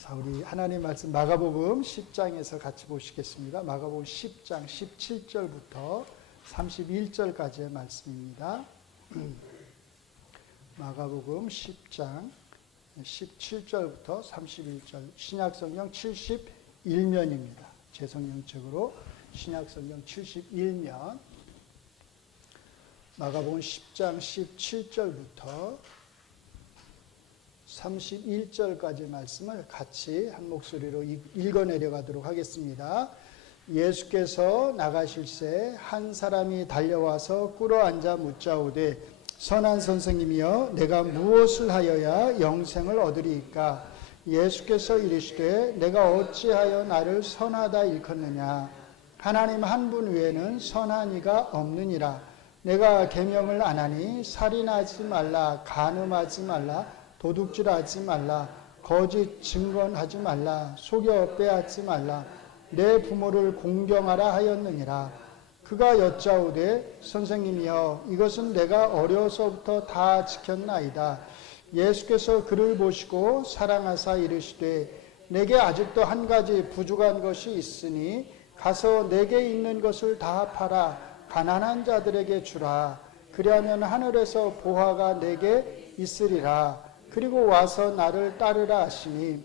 자, 우리 하나님 말씀 마가복음 10장에서 같이 보시겠습니다. 마가복음 10장 17절부터 31절까지의 말씀입니다. 마가복음 10장 17절부터 31절, 신약성경 71면입니다. 제 성경책으로 신약성경 71면, 마가복음 10장 17절부터 31절까지 말씀을 같이 한 목소리로 읽어내려 가도록 하겠습니다. 예수께서 나가실새 한 사람이 달려와서 꿇어앉아 묻자오되 선한 선생님이여 내가 무엇을 하여야 영생을 얻으리이까? 예수께서 이르시되 내가 어찌하여 나를 선하다 일컫느냐? 하나님 한 분 외에는 선한 이가 없느니라. 내가 계명을 안 하니 살인하지 말라, 간음하지 말라, 도둑질하지 말라, 거짓 증언하지 말라, 속여 빼앗지 말라, 내 부모를 공경하라 하였느니라. 그가 여짜오되 선생님이여 이것은 내가 어려서부터 다 지켰나이다. 예수께서 그를 보시고 사랑하사 이르시되 내게 아직도 한 가지 부족한 것이 있으니 가서 내게 있는 것을 다 팔아 가난한 자들에게 주라. 그리하면 하늘에서 보화가 내게 있으리라. 그리고 와서 나를 따르라 하시니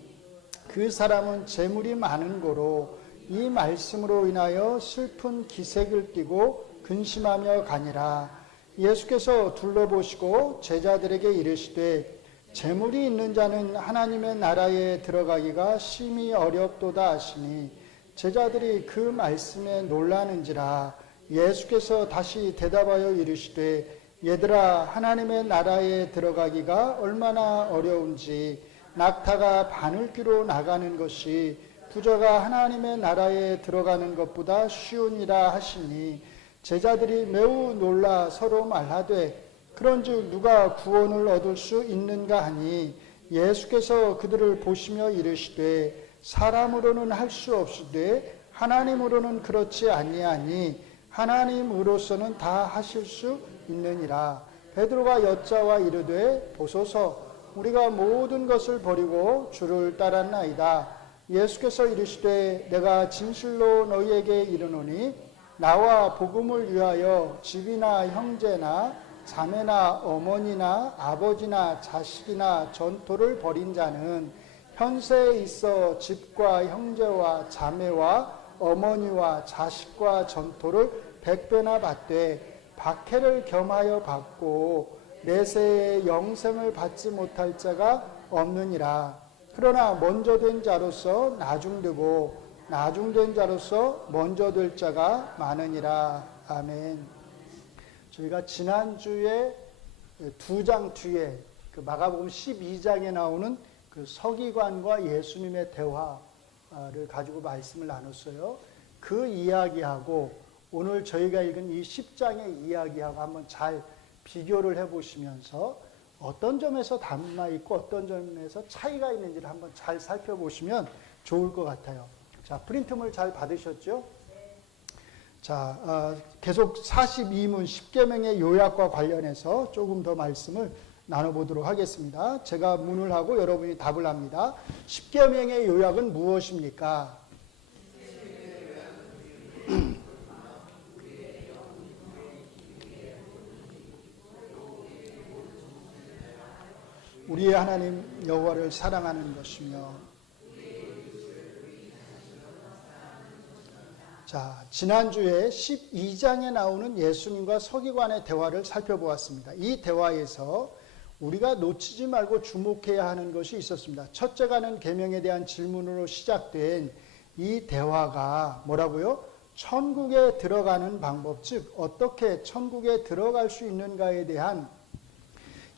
그 사람은 재물이 많은 고로 이 말씀으로 인하여 슬픈 기색을 띠고 근심하며 가니라. 예수께서 둘러보시고 제자들에게 이르시되 재물이 있는 자는 하나님의 나라에 들어가기가 심히 어렵도다 하시니 제자들이 그 말씀에 놀라는지라. 예수께서 다시 대답하여 이르시되 얘들아 하나님의 나라에 들어가기가 얼마나 어려운지 낙타가 바늘귀로 나가는 것이 부자가 하나님의 나라에 들어가는 것보다 쉬우니라 하시니 제자들이 매우 놀라 서로 말하되 그런즉 누가 구원을 얻을 수 있는가 하니 예수께서 그들을 보시며 이르시되 사람으로는 할 수 없으되 하나님으로는 그렇지 아니하니 하나님으로서는 다 하실 수 있느니라. 베드로가 여짜와 이르되 보소서 우리가 모든 것을 버리고 주를 따랐나이다. 예수께서 이르시되 내가 진실로 너희에게 이르노니 나와 복음을 위하여 집이나 형제나 자매나 어머니나 아버지나 자식이나 전토를 벌인 자는 현세에 있어 집과 형제와 자매와 어머니와 자식과 전토를 100배나 받되 박해를 겸하여 받고 내세에 영생을 받지 못할 자가 없느니라. 그러나 먼저 된 자로서 나중되고 나중된 자로서 먼저 될 자가 많으니라. 아멘. 저희가 지난주에 두 장 뒤에 그 마가복음 12장에 나오는 그 서기관과 예수님의 대화를 가지고 말씀을 나눴어요. 그 이야기하고 오늘 저희가 읽은 이 10장의 이야기하고 한번 잘 비교를 해보시면서 어떤 점에서 닮아있고 어떤 점에서 차이가 있는지를 한번 잘 살펴보시면 좋을 것 같아요. 자, 프린트물 잘 받으셨죠? 자, 계속 42문 10계명의 요약과 관련해서 조금 더 말씀을 나눠보도록 하겠습니다. 제가 문을 하고 여러분이 답을 합니다. 10계명의 요약은 무엇입니까? 우리의 하나님 여호와를 사랑하는 것이며, 자, 지난주에 12장에 나오는 예수님과 서기관의 대화를 살펴보았습니다. 이 대화에서 우리가 놓치지 말고 주목해야 하는 것이 있었습니다. 첫째가는 계명에 대한 질문으로 시작된 이 대화가 뭐라고요? 천국에 들어가는 방법, 즉 어떻게 천국에 들어갈 수 있는가에 대한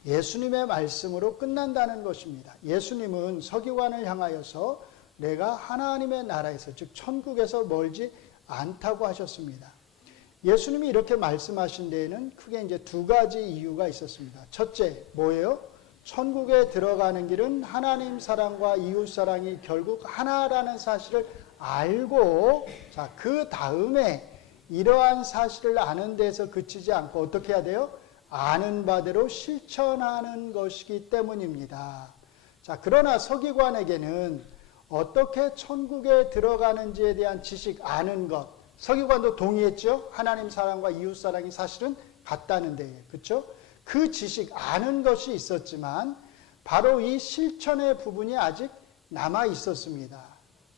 예수님의 말씀으로 끝난다는 것입니다. 예수님은 서기관을 향하여서 내가 하나님의 나라에서, 즉 천국에서 멀지 않다고 하셨습니다. 예수님이 이렇게 말씀하신 데에는 크게 이제 두 가지 이유가 있었습니다. 첫째, 뭐예요? 천국에 들어가는 길은 하나님 사랑과 이웃 사랑이 결국 하나라는 사실을 알고, 자, 그 다음에 이러한 사실을 아는 데서 그치지 않고 어떻게 해야 돼요? 아는 바대로 실천하는 것이기 때문입니다. 자, 그러나 서기관에게는 어떻게 천국에 들어가는지에 대한 지식 아는 것. 서기관도 동의했죠. 하나님 사랑과 이웃 사랑이 사실은 같다는 데에. 그렇죠? 그 지식 아는 것이 있었지만 바로 이 실천의 부분이 아직 남아 있었습니다.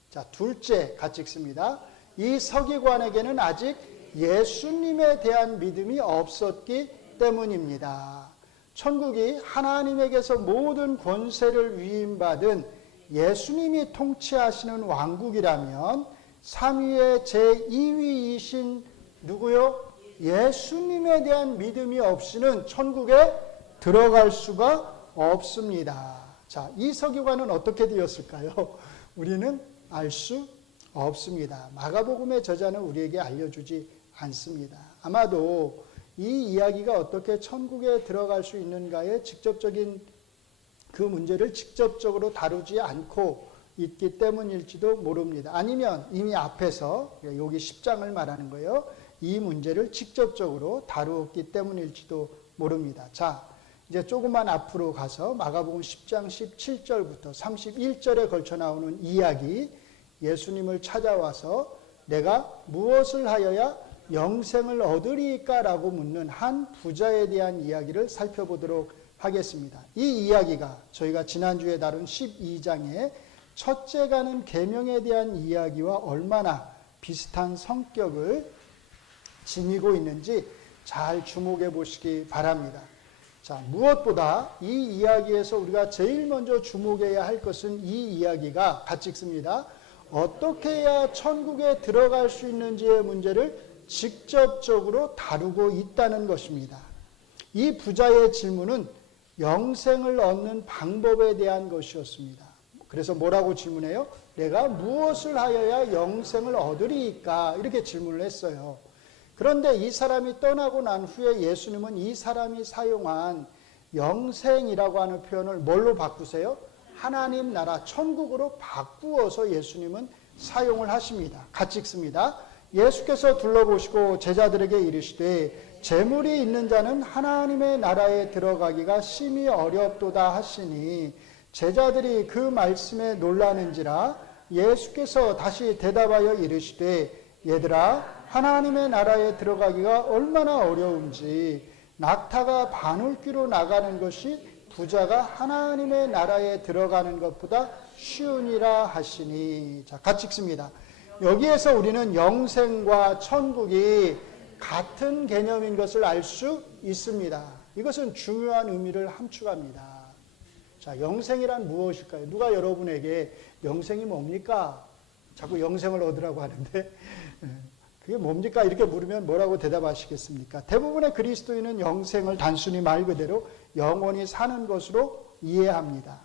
자, 둘째 같이 읽습니다. 이 서기관에게는 아직 예수님에 대한 믿음이 없었기 때문입니다. 천국이 하나님에게서 모든 권세를 위임받은 예수님이 통치하시는 왕국이라면 3위의 제2위이신 누구요? 예수님에 대한 믿음이 없이는 천국에 들어갈 수가 없습니다. 자, 이 서기관은 어떻게 되었을까요? 우리는 알 수 없습니다. 마가복음의 저자는 우리에게 알려주지 않습니다. 아마도 이 이야기가 어떻게 천국에 들어갈 수 있는가에 직접적인 그 문제를 직접적으로 다루지 않고 있기 때문일지도 모릅니다. 아니면 이미 앞에서 여기 10장을 말하는 거예요. 이 문제를 직접적으로 다루었기 때문일지도 모릅니다. 자, 이제 조금만 앞으로 가서 마가복음 10장 17절부터 31절에 걸쳐 나오는 이야기, 예수님을 찾아와서 내가 무엇을 하여야 영생을 얻으리까? 라고 묻는 한 부자에 대한 이야기를 살펴보도록 하겠습니다. 이 이야기가 저희가 지난주에 다룬 12장의 첫째 가는 계명에 대한 이야기와 얼마나 비슷한 성격을 지니고 있는지 잘 주목해 보시기 바랍니다. 자, 무엇보다 이 이야기에서 우리가 제일 먼저 주목해야 할 것은 이 이야기가 같이 읽습니다. 어떻게 해야 천국에 들어갈 수 있는지의 문제를 직접적으로 다루고 있다는 것입니다. 이 부자의 질문은 영생을 얻는 방법에 대한 것이었습니다. 그래서 뭐라고 질문해요? 내가 무엇을 하여야 영생을 얻으리까? 이렇게 질문을 했어요. 그런데 이 사람이 떠나고 난 후에 예수님은 이 사람이 사용한 영생이라고 하는 표현을 뭘로 바꾸세요? 하나님 나라 천국으로 바꾸어서 예수님은 사용을 하십니다. 같이 읽습니다. 예수께서 둘러보시고 제자들에게 이르시되 재물이 있는 자는 하나님의 나라에 들어가기가 심히 어렵도다 하시니 제자들이 그 말씀에 놀라는지라 예수께서 다시 대답하여 이르시되 얘들아 하나님의 나라에 들어가기가 얼마나 어려운지 낙타가 바늘귀로 나가는 것이 부자가 하나님의 나라에 들어가는 것보다 쉬우니라 하시니. 자, 같이 읽습니다. 여기에서 우리는 영생과 천국이 같은 개념인 것을 알 수 있습니다. 이것은 중요한 의미를 함축합니다. 자, 영생이란 무엇일까요? 누가 여러분에게 영생이 뭡니까? 자꾸 영생을 얻으라고 하는데 그게 뭡니까? 이렇게 물으면 뭐라고 대답하시겠습니까? 대부분의 그리스도인은 영생을 단순히 말 그대로 영원히 사는 것으로 이해합니다.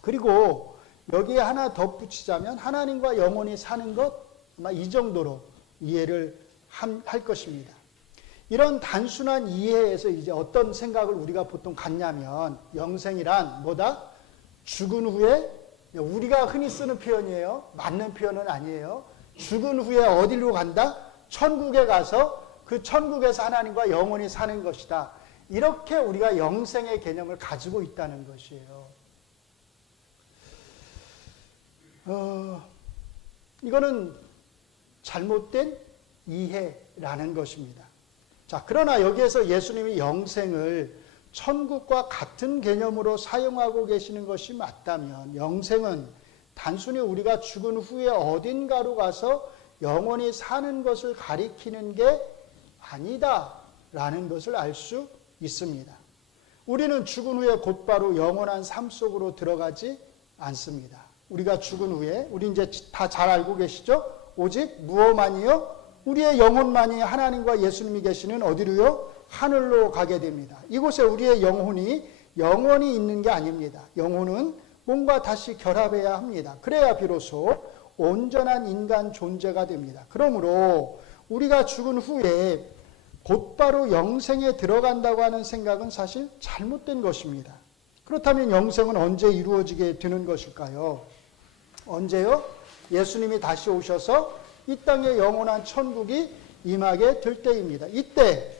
그리고 여기에 하나 덧붙이자면 하나님과 영원히 사는 것, 아마 이 정도로 이해를 할 것입니다. 이런 단순한 이해에서 이제 어떤 생각을 우리가 보통 갖냐면 영생이란 뭐다? 죽은 후에, 우리가 흔히 쓰는 표현이에요. 맞는 표현은 아니에요. 죽은 후에 어디로 간다? 천국에 가서 그 천국에서 하나님과 영원히 사는 것이다. 이렇게 우리가 영생의 개념을 가지고 있다는 것이에요. 이거는 잘못된 이해라는 것입니다. 자, 그러나 여기에서 예수님이 영생을 천국과 같은 개념으로 사용하고 계시는 것이 맞다면 영생은 단순히 우리가 죽은 후에 어딘가로 가서 영원히 사는 것을 가리키는 게 아니다라는 것을 알 수 있습니다. 우리는 죽은 후에 곧바로 영원한 삶 속으로 들어가지 않습니다. 우리가 죽은 후에 우리 이제 다 잘 알고 계시죠? 오직 무엇만이요? 우리의 영혼만이 하나님과 예수님이 계시는 어디로요? 하늘로 가게 됩니다. 이곳에 우리의 영혼이 영원히 있는 게 아닙니다. 영혼은 몸과 다시 결합해야 합니다. 그래야 비로소 온전한 인간 존재가 됩니다. 그러므로 우리가 죽은 후에 곧바로 영생에 들어간다고 하는 생각은 사실 잘못된 것입니다. 그렇다면 영생은 언제 이루어지게 되는 것일까요? 언제요? 예수님이 다시 오셔서 이 땅에 영원한 천국이 임하게 될 때입니다. 이때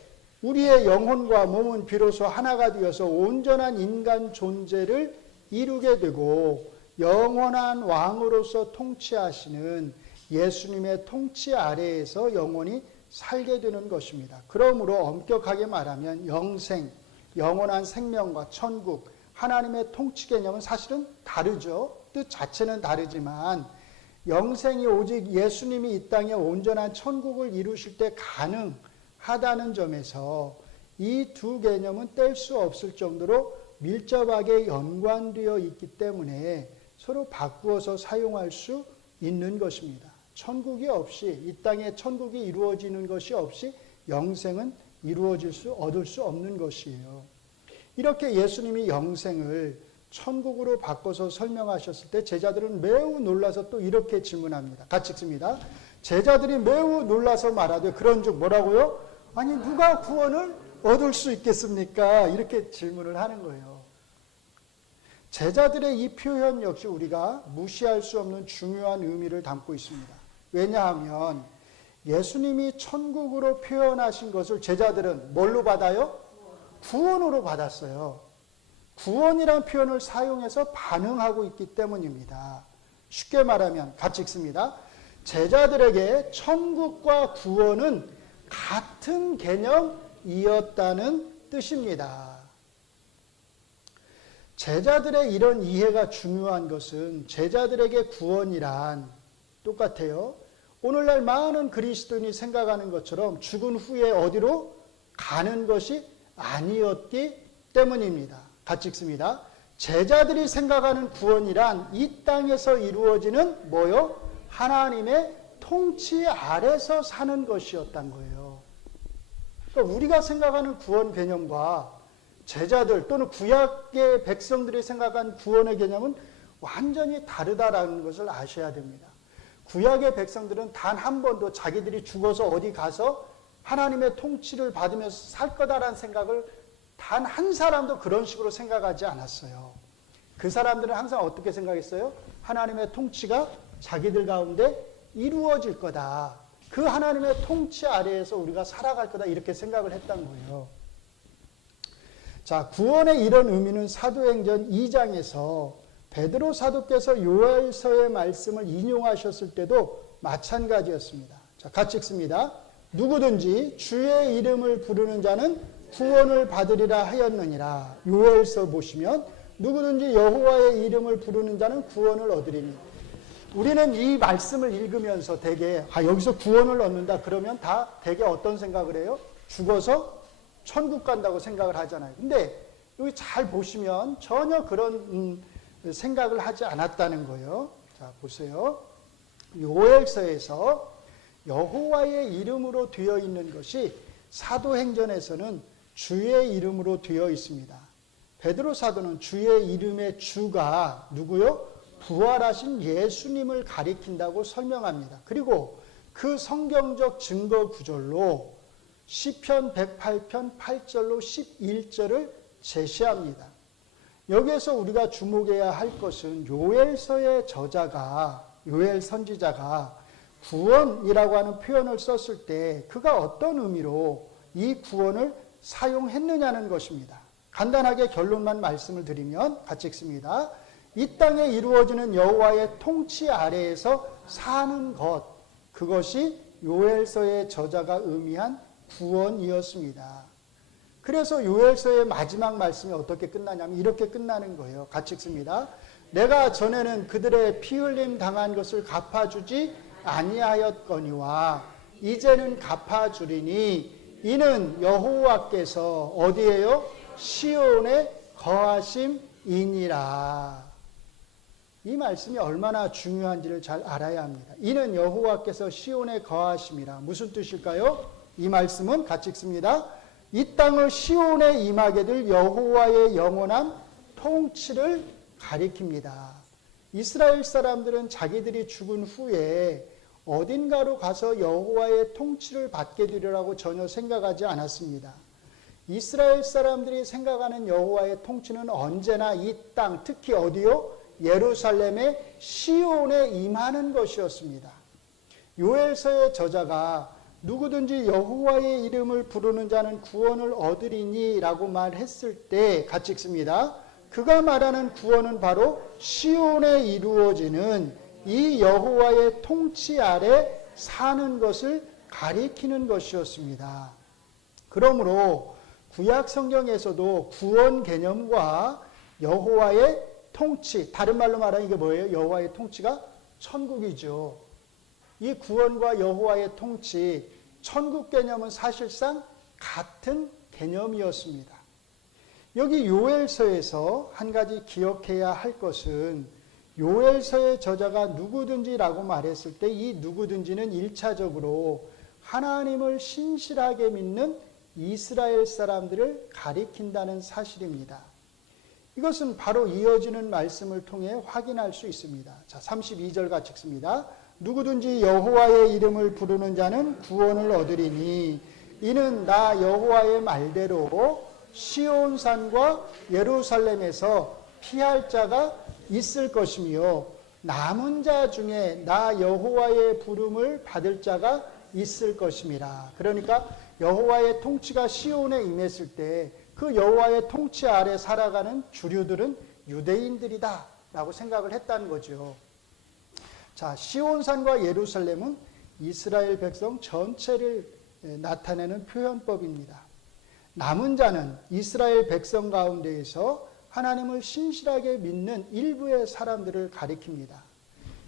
우리의 영혼과 몸은 비로소 하나가 되어서 온전한 인간 존재를 이루게 되고 영원한 왕으로서 통치하시는 예수님의 통치 아래에서 영원히 살게 되는 것입니다. 그러므로 엄격하게 말하면 영생, 영원한 생명과 천국, 하나님의 통치 개념은 사실은 다르죠. 뜻 자체는 다르지만 영생이 오직 예수님이 이 땅에 온전한 천국을 이루실 때 가능하다는 점에서 이 두 개념은 뗄 수 없을 정도로 밀접하게 연관되어 있기 때문에 서로 바꾸어서 사용할 수 있는 것입니다. 천국이 없이, 이 땅에 천국이 이루어지는 것이 없이 영생은 얻을 수 없는 것이에요. 이렇게 예수님이 영생을 천국으로 바꿔서 설명하셨을 때 제자들은 매우 놀라서 또 이렇게 질문합니다. 같이 읽습니다. 제자들이 매우 놀라서 말하되 그런즉 뭐라고요? 아니 누가 구원을 얻을 수 있겠습니까? 이렇게 질문을 하는 거예요. 제자들의 이 표현 역시 우리가 무시할 수 없는 중요한 의미를 담고 있습니다. 왜냐하면 예수님이 천국으로 표현하신 것을 제자들은 뭘로 받아요? 구원으로 받았어요. 구원이란 표현을 사용해서 반응하고 있기 때문입니다. 쉽게 말하면 같이 읽습니다. 제자들에게 천국과 구원은 같은 개념이었다는 뜻입니다. 제자들의 이런 이해가 중요한 것은 제자들에게 구원이란 똑같아요. 오늘날 많은 그리스도인이 생각하는 것처럼 죽은 후에 어디로 가는 것이 아니었기 때문입니다. 같이 읽습니다. 제자들이 생각하는 구원이란 이 땅에서 이루어지는 뭐요? 하나님의 통치 아래서 사는 것이었단 거예요. 그러니까 우리가 생각하는 구원 개념과 제자들 또는 구약의 백성들이 생각한 구원의 개념은 완전히 다르다라는 것을 아셔야 됩니다. 구약의 백성들은 단 한 번도 자기들이 죽어서 어디 가서 하나님의 통치를 받으면서 살 거다라는 생각을 단 한 사람도 그런 식으로 생각하지 않았어요. 그 사람들은 항상 어떻게 생각했어요? 하나님의 통치가 자기들 가운데 이루어질 거다. 그 하나님의 통치 아래에서 우리가 살아갈 거다. 이렇게 생각을 했던 거예요. 자, 구원의 이런 의미는 사도행전 2장에서 베드로 사도께서 요엘서의 말씀을 인용하셨을 때도 마찬가지였습니다. 자, 같이 읽습니다. 누구든지 주의 이름을 부르는 자는 구원을 받으리라 하였느니라. 요엘서 보시면 누구든지 여호와의 이름을 부르는 자는 구원을 얻으리니. 우리는 이 말씀을 읽으면서 대개 여기서 구원을 얻는다 그러면 다 대개 어떤 생각을 해요? 죽어서 천국 간다고 생각을 하잖아요. 근데 여기 잘 보시면 전혀 그런 생각을 하지 않았다는 거예요. 자, 보세요. 요엘서에서 여호와의 이름으로 되어 있는 것이 사도행전에서는 주의 이름으로 되어 있습니다. 베드로 사도는 주의 이름의 주가 누구요? 부활하신 예수님을 가리킨다고 설명합니다. 그리고 그 성경적 증거 구절로 시편 108편 8절로 11절을 제시합니다. 여기에서 우리가 주목해야 할 것은 요엘서의 저자가, 요엘 선지자가 구원이라고 하는 표현을 썼을 때 그가 어떤 의미로 이 구원을 사용했느냐는 것입니다. 간단하게 결론만 말씀을 드리면 같이 읽습니다. 이 땅에 이루어지는 여호와의 통치 아래에서 사는 것, 그것이 요엘서의 저자가 의미한 구원이었습니다. 그래서 요엘서의 마지막 말씀이 어떻게 끝나냐면 이렇게 끝나는 거예요. 같이 읽습니다. 내가 전에는 그들의 피 흘림 당한 것을 갚아주지 아니하였거니와 이제는 갚아주리니 이는 여호와께서 어디에요? 시온에 거하심이니라. 이 말씀이 얼마나 중요한지를 잘 알아야 합니다. 이는 여호와께서 시온에 거하심이라. 무슨 뜻일까요? 이 말씀은 같이 읽습니다. 이 땅을 시온에 임하게 될 여호와의 영원한 통치를 가리킵니다. 이스라엘 사람들은 자기들이 죽은 후에 어딘가로 가서 여호와의 통치를 받게 되리라고 전혀 생각하지 않았습니다. 이스라엘 사람들이 생각하는 여호와의 통치는 언제나 이 땅, 특히 어디요? 예루살렘의 시온에 임하는 것이었습니다. 요엘서의 저자가 누구든지 여호와의 이름을 부르는 자는 구원을 얻으리니 라고 말했을 때 같이 읽습니다. 그가 말하는 구원은 바로 시온에 이루어지는 이 여호와의 통치 아래 사는 것을 가리키는 것이었습니다. 그러므로 구약 성경에서도 구원 개념과 여호와의 통치, 다른 말로 말하면 이게 뭐예요? 여호와의 통치가 천국이죠. 이 구원과 여호와의 통치, 천국 개념은 사실상 같은 개념이었습니다. 여기 요엘서에서 한 가지 기억해야 할 것은 요엘서의 저자가 누구든지라고 말했을 때 이 누구든지는 1차적으로 하나님을 신실하게 믿는 이스라엘 사람들을 가리킨다는 사실입니다. 이것은 바로 이어지는 말씀을 통해 확인할 수 있습니다. 자, 32절 같이 읽습니다. 누구든지 여호와의 이름을 부르는 자는 구원을 얻으리니 이는 나 여호와의 말대로 시온산과 예루살렘에서 피할 자가 있을 것이며 남은 자 중에 나 여호와의 부름을 받을 자가 있을 것임이라. 그러니까 여호와의 통치가 시온에 임했을 때 그 여호와의 통치 아래 살아가는 주류들은 유대인들이다 라고 생각을 했다는 거죠. 자, 시온산과 예루살렘은 이스라엘 백성 전체를 나타내는 표현법입니다. 남은 자는 이스라엘 백성 가운데에서 하나님을 신실하게 믿는 일부의 사람들을 가리킵니다.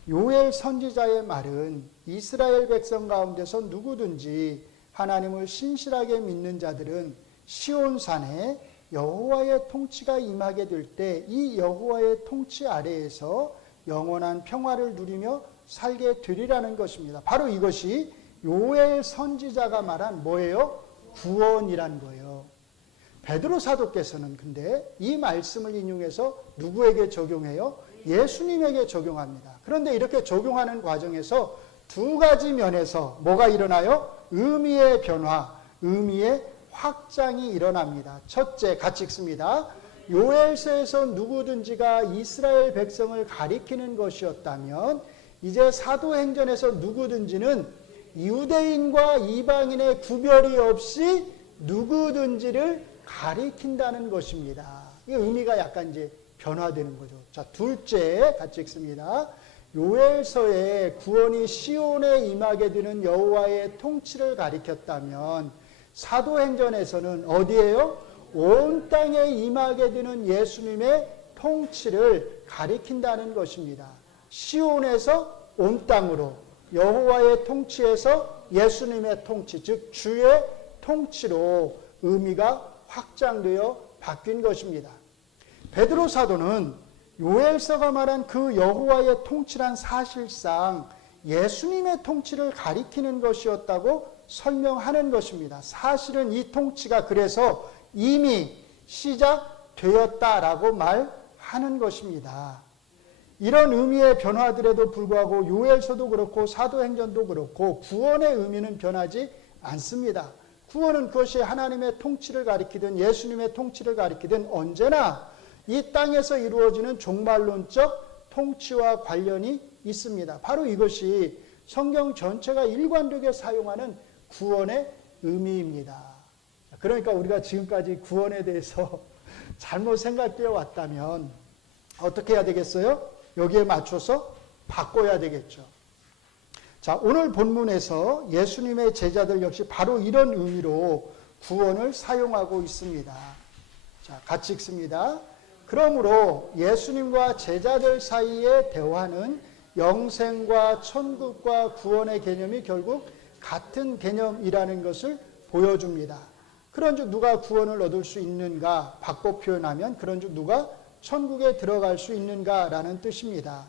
요엘 선지자의 말은 이스라엘 백성 가운데서 누구든지 하나님을 신실하게 믿는 자들은 시온산에 여호와의 통치가 임하게 될 때 이 여호와의 통치 아래에서 영원한 평화를 누리며 살게 되리라는 것입니다. 바로 이것이 요엘 선지자가 말한 뭐예요? 구원이란 거예요. 베드로 사도께서는 근데 이 말씀을 인용해서 누구에게 적용해요? 예수님에게 적용합니다. 그런데 이렇게 적용하는 과정에서 두 가지 면에서 뭐가 일어나요? 의미의 변화, 의미의 확장이 일어납니다. 첫째, 같이 읽습니다. 요엘서에서 누구든지가 이스라엘 백성을 가리키는 것이었다면 이제 사도행전에서 누구든지는 유대인과 이방인의 구별이 없이 누구든지를 가리킨다는 것입니다. 이 의미가 약간 이제 변화되는 거죠. 자, 둘째, 같이 읽습니다. 요엘서에 구원이 시온에 임하게 되는 여호와의 통치를 가리켰다면 사도행전에서는 어디에요? 온 땅에 임하게 되는 예수님의 통치를 가리킨다는 것입니다. 시온에서 온 땅으로, 여호와의 통치에서 예수님의 통치, 즉 주의 통치로 의미가 확장되어 바뀐 것입니다. 베드로 사도는 요엘서가 말한 그 여호와의 통치란 사실상 예수님의 통치를 가리키는 것이었다고 설명하는 것입니다. 사실은 이 통치가 그래서 이미 시작되었다라고 말하는 것입니다. 이런 의미의 변화들에도 불구하고 요엘서도 그렇고 사도행전도 그렇고 구원의 의미는 변하지 않습니다. 구원은 그것이 하나님의 통치를 가리키든 예수님의 통치를 가리키든 언제나 이 땅에서 이루어지는 종말론적 통치와 관련이 있습니다. 바로 이것이 성경 전체가 일관되게 사용하는 구원의 의미입니다. 그러니까 우리가 지금까지 구원에 대해서 잘못 생각되어 왔다면 어떻게 해야 되겠어요? 여기에 맞춰서 바꿔야 되겠죠. 자, 오늘 본문에서 예수님의 제자들 역시 바로 이런 의미로 구원을 사용하고 있습니다. 자, 같이 읽습니다. 그러므로 예수님과 제자들 사이의 대화는 영생과 천국과 구원의 개념이 결국 같은 개념이라는 것을 보여줍니다. 그런즉 누가 구원을 얻을 수 있는가? 바꿔 표현하면 그런즉 누가 천국에 들어갈 수 있는가라는 뜻입니다.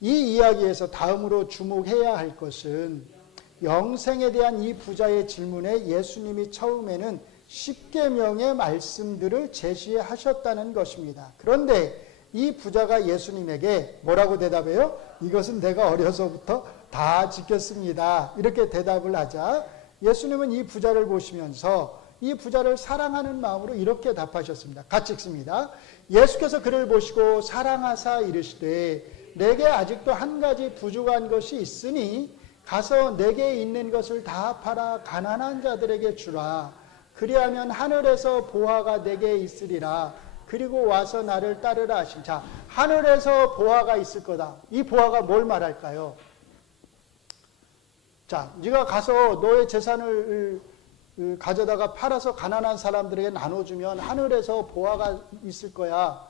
이 이야기에서 다음으로 주목해야 할 것은 영생에 대한 이 부자의 질문에 예수님이 처음에는 10계명의 말씀들을 제시하셨다는 것입니다. 그런데 이 부자가 예수님에게 뭐라고 대답해요? 이것은 내가 어려서부터 다 지켰습니다. 이렇게 대답을 하자 예수님은 이 부자를 보시면서 이 부자를 사랑하는 마음으로 이렇게 답하셨습니다. 같이 읽습니다. 예수께서 그를 보시고 사랑하사 이르시되 내게 아직도 한 가지 부족한 것이 있으니 가서 내게 있는 것을 다 팔아 가난한 자들에게 주라. 그리하면 하늘에서 보화가 내게 있으리라. 그리고 와서 나를 따르라 하신. 자, 하늘에서 보화가 있을 거다. 이 보화가 뭘 말할까요? 자, 네가 가서 너의 재산을 가져다가 팔아서 가난한 사람들에게 나눠주면 하늘에서 보화가 있을 거야.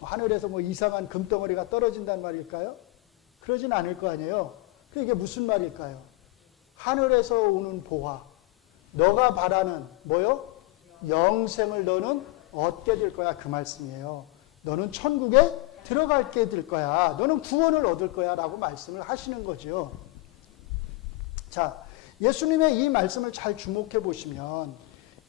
하늘에서 뭐 이상한 금덩어리가 떨어진단 말일까요? 그러진 않을 거 아니에요. 이게 무슨 말일까요? 하늘에서 오는 보화. 너가 바라는 뭐요? 영생을 너는 얻게 될 거야. 그 말씀이에요. 너는 천국에 들어갈게 될 거야. 너는 구원을 얻을 거야. 라고 말씀을 하시는 거죠. 자, 예수님의 이 말씀을 잘 주목해 보시면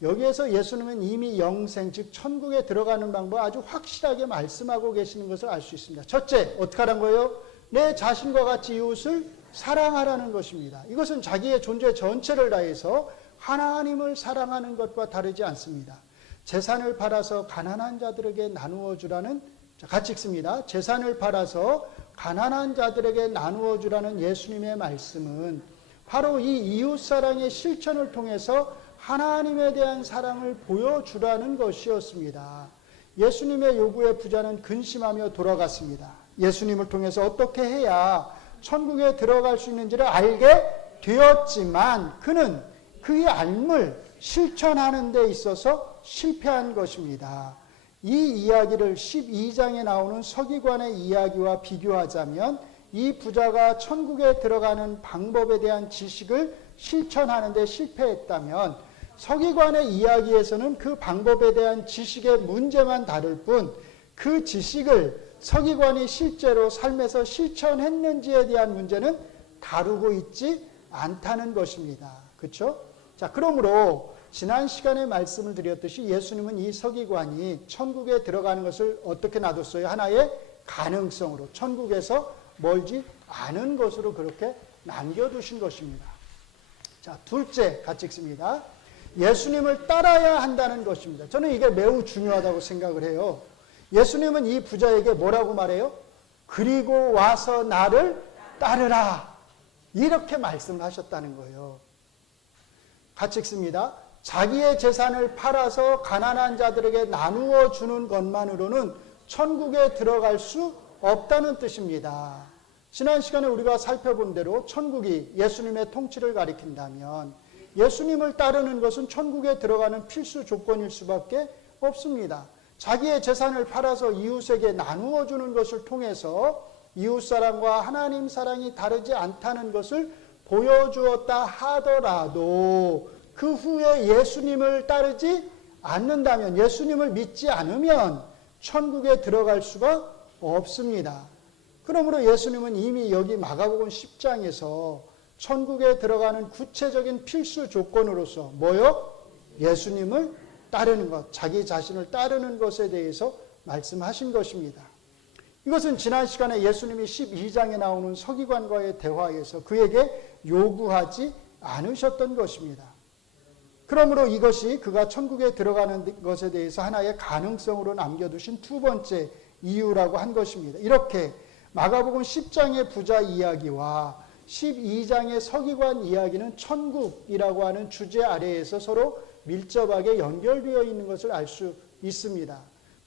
여기에서 예수님은 이미 영생, 즉 천국에 들어가는 방법을 아주 확실하게 말씀하고 계시는 것을 알 수 있습니다. 첫째, 어떻게 하라는 거예요? 내 자신과 같이 이웃을 사랑하라는 것입니다. 이것은 자기의 존재 전체를 다해서 하나님을 사랑하는 것과 다르지 않습니다. 재산을 팔아서 가난한 자들에게 나누어 주라는, 같이 읽습니다. 재산을 팔아서 가난한 자들에게 나누어 주라는 예수님의 말씀은 바로 이 이웃사랑의 실천을 통해서 하나님에 대한 사랑을 보여주라는 것이었습니다. 예수님의 요구에 부자는 근심하며 돌아갔습니다. 예수님을 통해서 어떻게 해야 천국에 들어갈 수 있는지를 알게 되었지만 그는 그의 알을 실천하는 데 있어서 실패한 것입니다. 이 이야기를 12장에 나오는 서기관의 이야기와 비교하자면 이 부자가 천국에 들어가는 방법에 대한 지식을 실천하는 데 실패했다면 서기관의 이야기에서는 그 방법에 대한 지식의 문제만 다를 뿐 그 지식을 서기관이 실제로 삶에서 실천했는지에 대한 문제는 다루고 있지 않다는 것입니다. 그렇죠? 자, 그러므로 지난 시간에 말씀을 드렸듯이 예수님은 이 서기관이 천국에 들어가는 것을 어떻게 놔뒀어요? 하나의 가능성으로, 천국에서 멀지 않은 것으로 그렇게 남겨두신 것입니다. 자, 둘째, 같이 읽습니다. 예수님을 따라야 한다는 것입니다. 저는 이게 매우 중요하다고 생각을 해요. 예수님은 이 부자에게 뭐라고 말해요? 그리고 와서 나를 따르라. 이렇게 말씀을 하셨다는 거예요. 같이 읽습니다. 자기의 재산을 팔아서 가난한 자들에게 나누어 주는 것만으로는 천국에 들어갈 수 없다는 뜻입니다. 지난 시간에 우리가 살펴본 대로 천국이 예수님의 통치를 가리킨다면 예수님을 따르는 것은 천국에 들어가는 필수 조건일 수밖에 없습니다. 자기의 재산을 팔아서 이웃에게 나누어 주는 것을 통해서 이웃사랑과 하나님 사랑이 다르지 않다는 것을 보여주었다 하더라도 그 후에 예수님을 따르지 않는다면, 예수님을 믿지 않으면 천국에 들어갈 수가 없습니다. 그러므로 예수님은 이미 여기 마가복음 10장에서 천국에 들어가는 구체적인 필수 조건으로서 뭐요? 예수님을 따르는 것, 자기 자신을 따르는 것에 대해서 말씀하신 것입니다. 이것은 지난 시간에 예수님이 12장에 나오는 서기관과의 대화에서 그에게 요구하지 않으셨던 것입니다. 그러므로 이것이 그가 천국에 들어가는 것에 대해서 하나의 가능성으로 남겨두신 두 번째 이유라고 한 것입니다. 이렇게 마가복음 10장의 부자 이야기와 12장의 서기관 이야기는 천국이라고 하는 주제 아래에서 서로 밀접하게 연결되어 있는 것을 알 수 있습니다.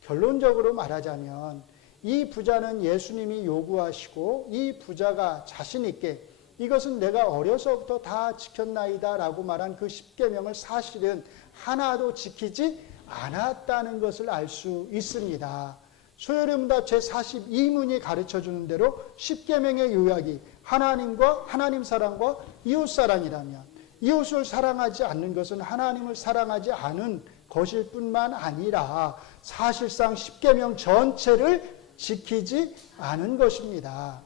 결론적으로 말하자면 이 부자는 예수님이 요구하시고 이 부자가 자신 있게 이것은 내가 어려서부터 다 지켰나이다 라고 말한 그 십계명을 사실은 하나도 지키지 않았다는 것을 알 수 있습니다. 소요리 문답 제42문이 가르쳐주는 대로 십계명의 요약이 하나님과 하나님 사랑과 이웃 사랑이라면 이웃을 사랑하지 않는 것은 하나님을 사랑하지 않은 것일 뿐만 아니라 사실상 십계명 전체를 지키지 않은 것입니다.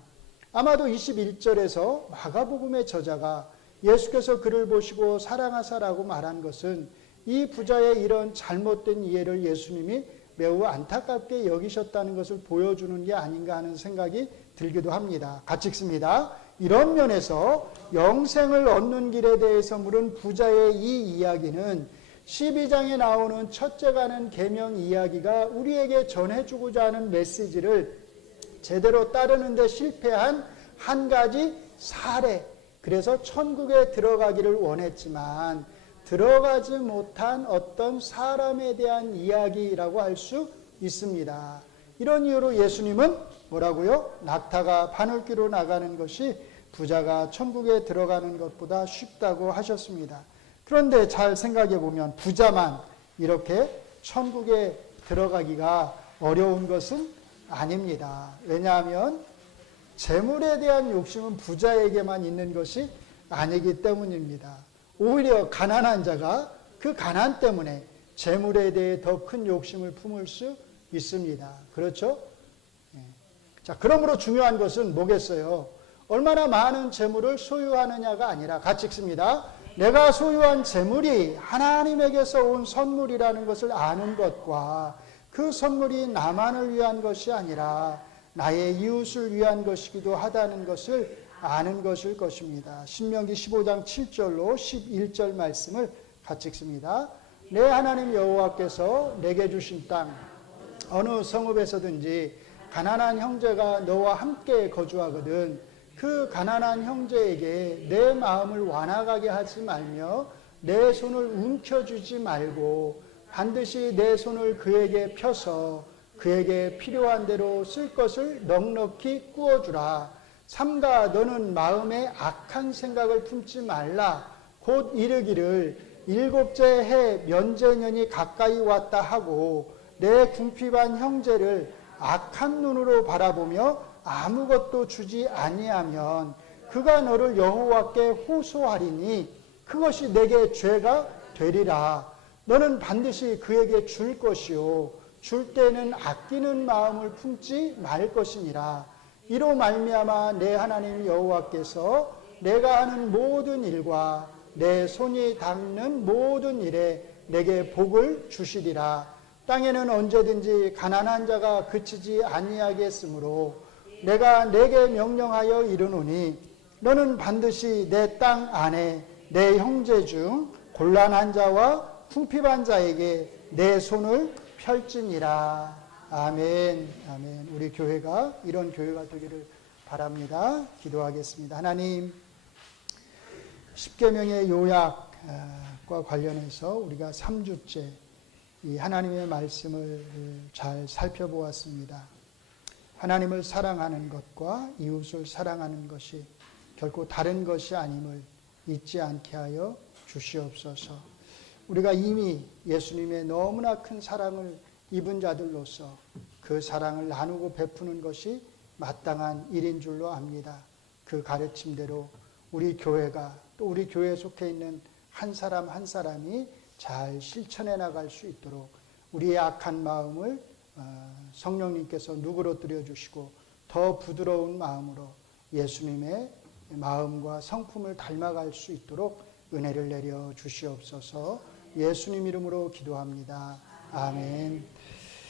아마도 21절에서 마가복음의 저자가 예수께서 그를 보시고 사랑하사라고 말한 것은 이 부자의 이런 잘못된 이해를 예수님이 매우 안타깝게 여기셨다는 것을 보여주는 게 아닌가 하는 생각이 들기도 합니다. 같이 읽습니다. 이런 면에서 영생을 얻는 길에 대해서 물은 부자의 이 이야기는 12장에 나오는 첫째가는 계명 이야기가 우리에게 전해주고자 하는 메시지를 제대로 따르는 데 실패한 한 가지 사례, 그래서 천국에 들어가기를 원했지만 들어가지 못한 어떤 사람에 대한 이야기라고 할 수 있습니다. 이런 이유로 예수님은 뭐라고요? 낙타가 바늘귀로 나가는 것이 부자가 천국에 들어가는 것보다 쉽다고 하셨습니다. 그런데 잘 생각해 보면 부자만 이렇게 천국에 들어가기가 어려운 것은 아닙니다. 왜냐하면 재물에 대한 욕심은 부자에게만 있는 것이 아니기 때문입니다. 오히려 가난한 자가 그 가난 때문에 재물에 대해 더 큰 욕심을 품을 수 있습니다. 그렇죠? 자, 그러므로 중요한 것은 뭐겠어요? 얼마나 많은 재물을 소유하느냐가 아니라 같이 읽습니다. 내가 소유한 재물이 하나님에게서 온 선물이라는 것을 아는 것과 그 선물이 나만을 위한 것이 아니라 나의 이웃을 위한 것이기도 하다는 것을 아는 것일 것입니다. 신명기 15장 7절로 11절 말씀을 같이 읽습니다. 내 하나님 여호와께서 내게 주신 땅 어느 성읍에서든지 가난한 형제가 너와 함께 거주하거든 그 가난한 형제에게 내 마음을 완악하게 하지 말며 내 손을 움켜쥐지 말고 반드시 내 손을 그에게 펴서 그에게 필요한 대로 쓸 것을 넉넉히 꾸어주라. 삼가 너는 마음에 악한 생각을 품지 말라. 곧 이르기를 일곱째 해 면제년이 가까이 왔다 하고 내 궁핍한 형제를 악한 눈으로 바라보며 아무것도 주지 아니하면 그가 너를 여호와께 호소하리니 그것이 내게 죄가 되리라. 너는 반드시 그에게 줄 것이요 줄 때는 아끼는 마음을 품지 말 것이니라. 이로 말미암아 내 하나님 여호와께서 내가 하는 모든 일과 내 손이 닿는 모든 일에 내게 복을 주시리라. 땅에는 언제든지 가난한 자가 그치지 아니하겠으므로 내가 내게 명령하여 이르노니 너는 반드시 내 땅 안에 내 형제 중 곤란한 자와 궁핍한 자에게 내 손을 펼지니라. 아멘. 아멘. 우리 교회가 이런 교회가 되기를 바랍니다. 기도하겠습니다. 하나님, 십계명의 요약과 관련해서 우리가 3주째 이 하나님의 말씀을 잘 살펴보았습니다. 하나님을 사랑하는 것과 이웃을 사랑하는 것이 결코 다른 것이 아님을 잊지 않게 하여 주시옵소서. 우리가 이미 예수님의 너무나 큰 사랑을 입은 자들로서 그 사랑을 나누고 베푸는 것이 마땅한 일인 줄로 압니다. 그 가르침대로 우리 교회가 또 우리 교회에 속해 있는 한 사람 한 사람이 잘 실천해 나갈 수 있도록 우리의 악한 마음을 성령님께서 누그러뜨려 주시고 더 부드러운 마음으로 예수님의 마음과 성품을 닮아갈 수 있도록 은혜를 내려 주시옵소서. 예수님 이름으로 기도합니다. 아멘.